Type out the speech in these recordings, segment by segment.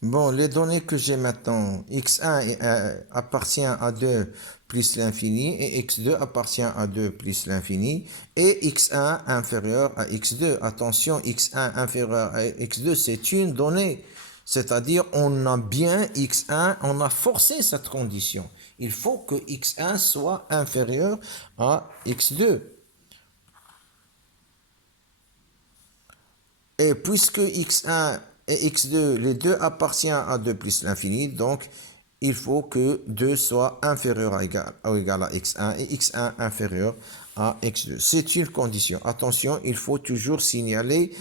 Bon, les données que j'ai maintenant, x1 appartient à 2 plus l'infini et x2 appartient à 2 plus l'infini et x1 inférieur à x2. Attention, x1 inférieur à x2, c'est une donnée. C'est-à-dire, on a bien x1, on a forcé cette condition. Il faut que x1 soit inférieur à x2. Et puisque x1 et x2, les deux appartiennent à 2 plus l'infini, donc il faut que 2 soit inférieur à égal à x1 et x1 inférieur à x2. C'est une condition. Attention, il faut toujours signaler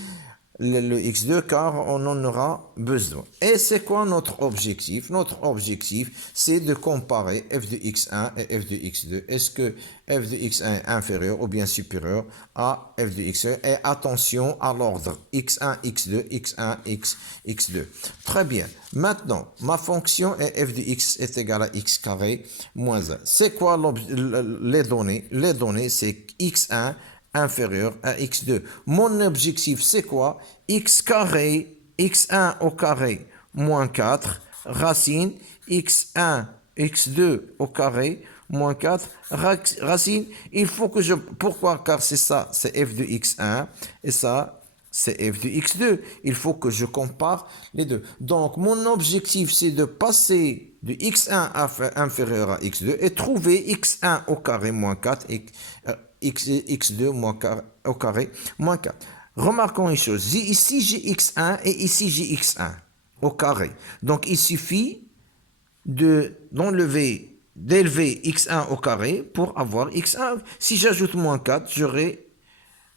le x2 car on en aura besoin. Et c'est quoi notre objectif? Notre objectif, c'est de comparer f de x1 et f de x2. Est-ce que f de x1 est inférieur ou bien supérieur à f de x2? Et attention à l'ordre x1, x2, x1, x2. Très bien. Maintenant, ma fonction est f de x est égal à x carré moins 1. C'est quoi les données? Les données, c'est x1 inférieur à x2. Mon objectif, c'est quoi? X carré, x1 au carré, moins 4, racine, x1, x2 au carré, moins 4, racine, il faut que je... Pourquoi? Car c'est ça, c'est f de x1, et ça, c'est f de x2. Il faut que je compare les deux. Donc, mon objectif, c'est de passer de x1 inférieur à x2 et trouver x1 au carré moins 4 et x2 au carré moins 4. Remarquons une chose. Ici, j'ai x1 et ici, j'ai x1 au carré. Donc, il suffit d'élever x1 au carré pour avoir x1. Si j'ajoute moins 4, j'aurai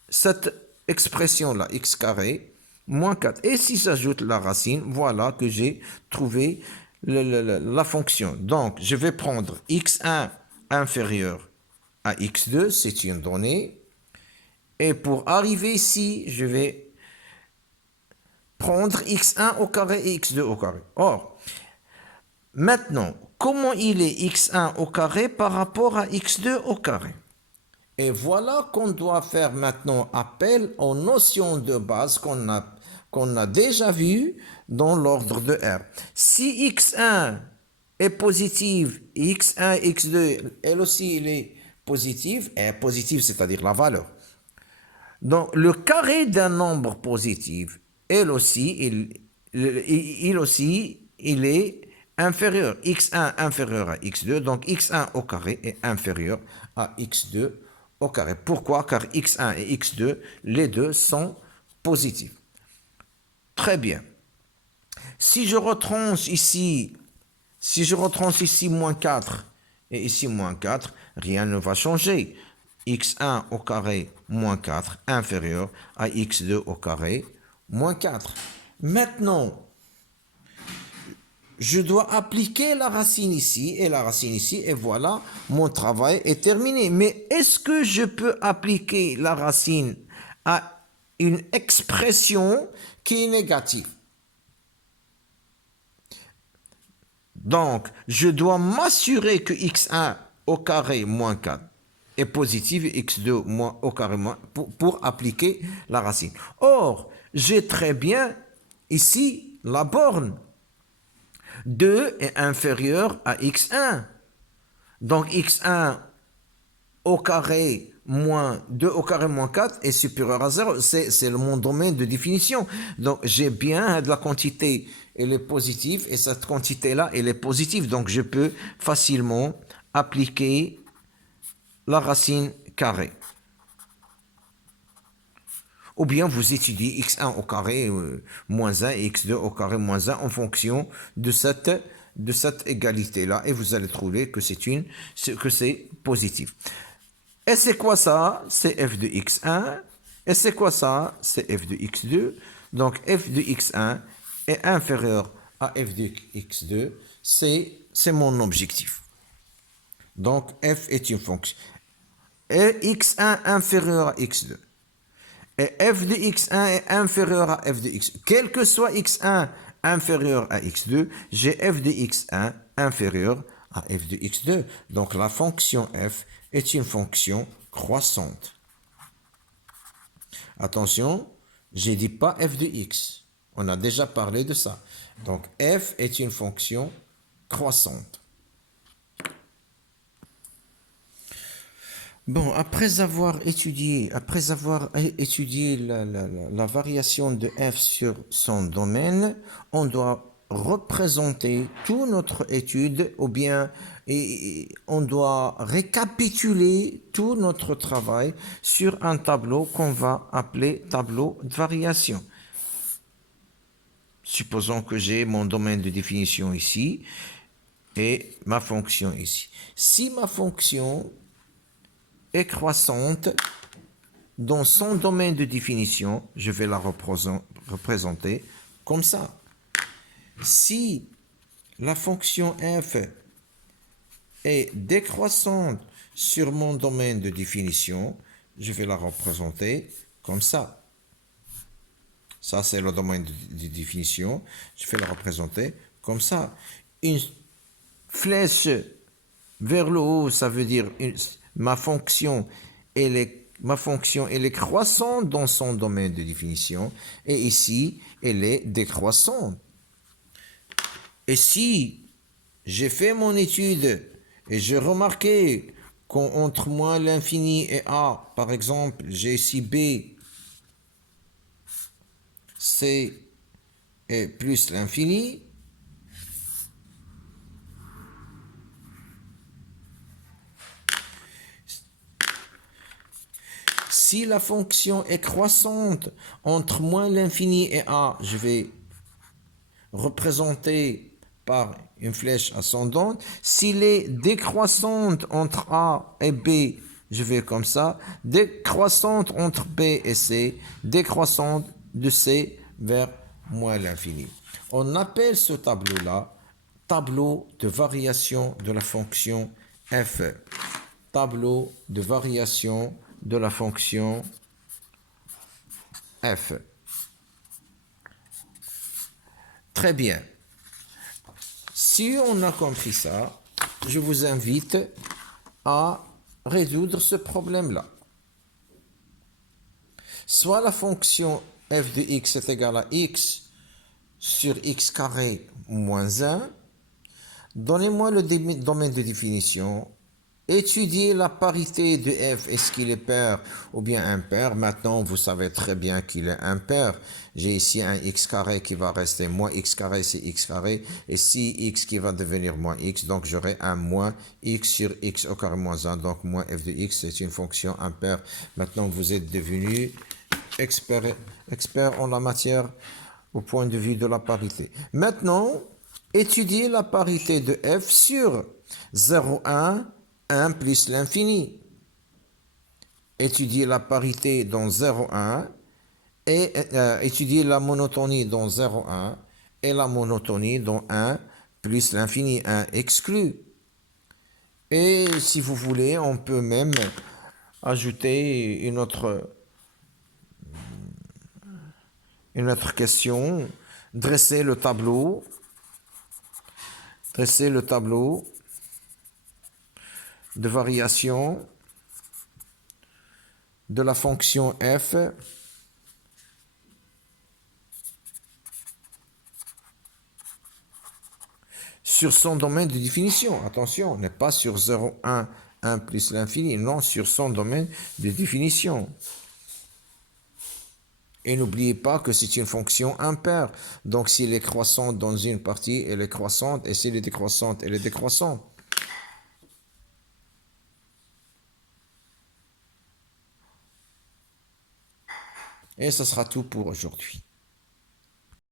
cette expression-là, x carré, moins 4. Et si j'ajoute la racine, voilà que j'ai trouvé la fonction. Donc, je vais prendre x1 inférieur à x2, c'est une donnée. Et pour arriver ici, je vais prendre x1 au carré et x2 au carré. Or, maintenant, comment il est x1 au carré par rapport à x2 au carré? Et voilà qu'on doit faire maintenant appel aux notions de base qu'on a déjà vues dans l'ordre de R. Si x1 est positive, x1 et x2, elle aussi, il est positive, et positive, c'est-à-dire la valeur. Donc, le carré d'un nombre positif, il est inférieur. x1 inférieur à x2, donc x1 au carré est inférieur à x2 au carré. Pourquoi? Car x1 et x2, les deux sont positifs. Très bien. Si je retranche ici, moins 4 et ici moins 4, rien ne va changer. x1 au carré moins 4 inférieur à x2 au carré moins 4. Maintenant, je dois appliquer la racine ici et la racine ici et voilà, mon travail est terminé. Mais est-ce que je peux appliquer la racine à une expression qui est négative? Donc, je dois m'assurer que x1 au carré moins 4 est positif et x2 au carré moins pour appliquer la racine. Or, j'ai très bien ici la borne. 2 est inférieur à x1. Donc, x1 au carré moins 2 au carré moins 4 est supérieur à 0. C'est mon domaine de définition. Donc, j'ai bien de la quantité, elle est positive, et cette quantité-là, elle est positive. Donc, je peux facilement appliquer la racine carrée. Ou bien vous étudiez x1 au carré moins 1 et x2 au carré moins 1 en fonction de cette égalité-là. Et vous allez trouver que c'est positif. Et c'est quoi ça? C'est f de x1. Et c'est quoi ça? C'est f de x2. Donc f de x1 est inférieur à f de x2. C'est mon objectif. Donc f est une fonction. Et x1 inférieur à x2. Et f de x1 est inférieur à f de x2. Quel que soit x1 inférieur à x2, j'ai f de x1 inférieur à f de x2. Donc la fonction f est une fonction croissante. Attention, je ne dis pas f de x. On a déjà parlé de ça. Donc, f est une fonction croissante. Bon, après avoir étudié la variation de f sur son domaine, on doit représenter toute notre étude ou bien on doit récapituler tout notre travail sur un tableau qu'on va appeler tableau de variation. Supposons que j'ai mon domaine de définition ici et ma fonction ici. Si ma fonction est croissante dans son domaine de définition, je vais la représenter comme ça. Si la fonction f est décroissante sur mon domaine de définition, je vais la représenter comme ça. Ça, c'est le domaine de définition. Je vais la représenter comme ça. Une flèche vers le haut, ça veut dire ma fonction, elle est croissante dans son domaine de définition. Et ici, elle est décroissante. Et si j'ai fait mon étude et j'ai remarqué qu'entre moins l'infini et a, par exemple, j'ai ici b, c et plus l'infini, si la fonction est croissante entre moins l'infini et a, je vais représenter par une flèche ascendante. S'il est décroissante entre a et b, je vais comme ça. Décroissante entre b et c, décroissante de c vers moins l'infini. On appelle ce tableau-là tableau de variation de la fonction f. Tableau de variation de la fonction f. Très bien. Si on a compris ça, je vous invite à résoudre ce problème-là. Soit la fonction f de x est égale à x sur x carré moins 1. Donnez-moi le domaine de définition. Étudiez la parité de f, est-ce qu'il est pair ou bien impair. Maintenant, vous savez très bien qu'il est impair. J'ai ici un x carré qui va rester moins x carré, c'est x carré. Et si x qui va devenir moins x, donc j'aurai un moins x sur x au carré moins 1. Donc moins f de x, c'est une fonction impair. Maintenant, vous êtes devenu expert en la matière au point de vue de la parité. Maintenant, étudiez la parité de f sur 0, 1 plus l'infini. Étudier la parité dans 0,1 et étudier la monotonie dans 0,1 et la monotonie dans 1 plus l'infini, 1 exclu. Et si vous voulez, on peut même ajouter une autre question. Dresser le tableau de variation de la fonction f sur son domaine de définition. Attention, on n'est pas sur 0, 1 plus l'infini, non, sur son domaine de définition. Et n'oubliez pas que c'est une fonction impaire. Donc, s'il est croissante dans une partie, elle est croissante. Et s'il est décroissante, elle est décroissante. Et ce sera tout pour aujourd'hui.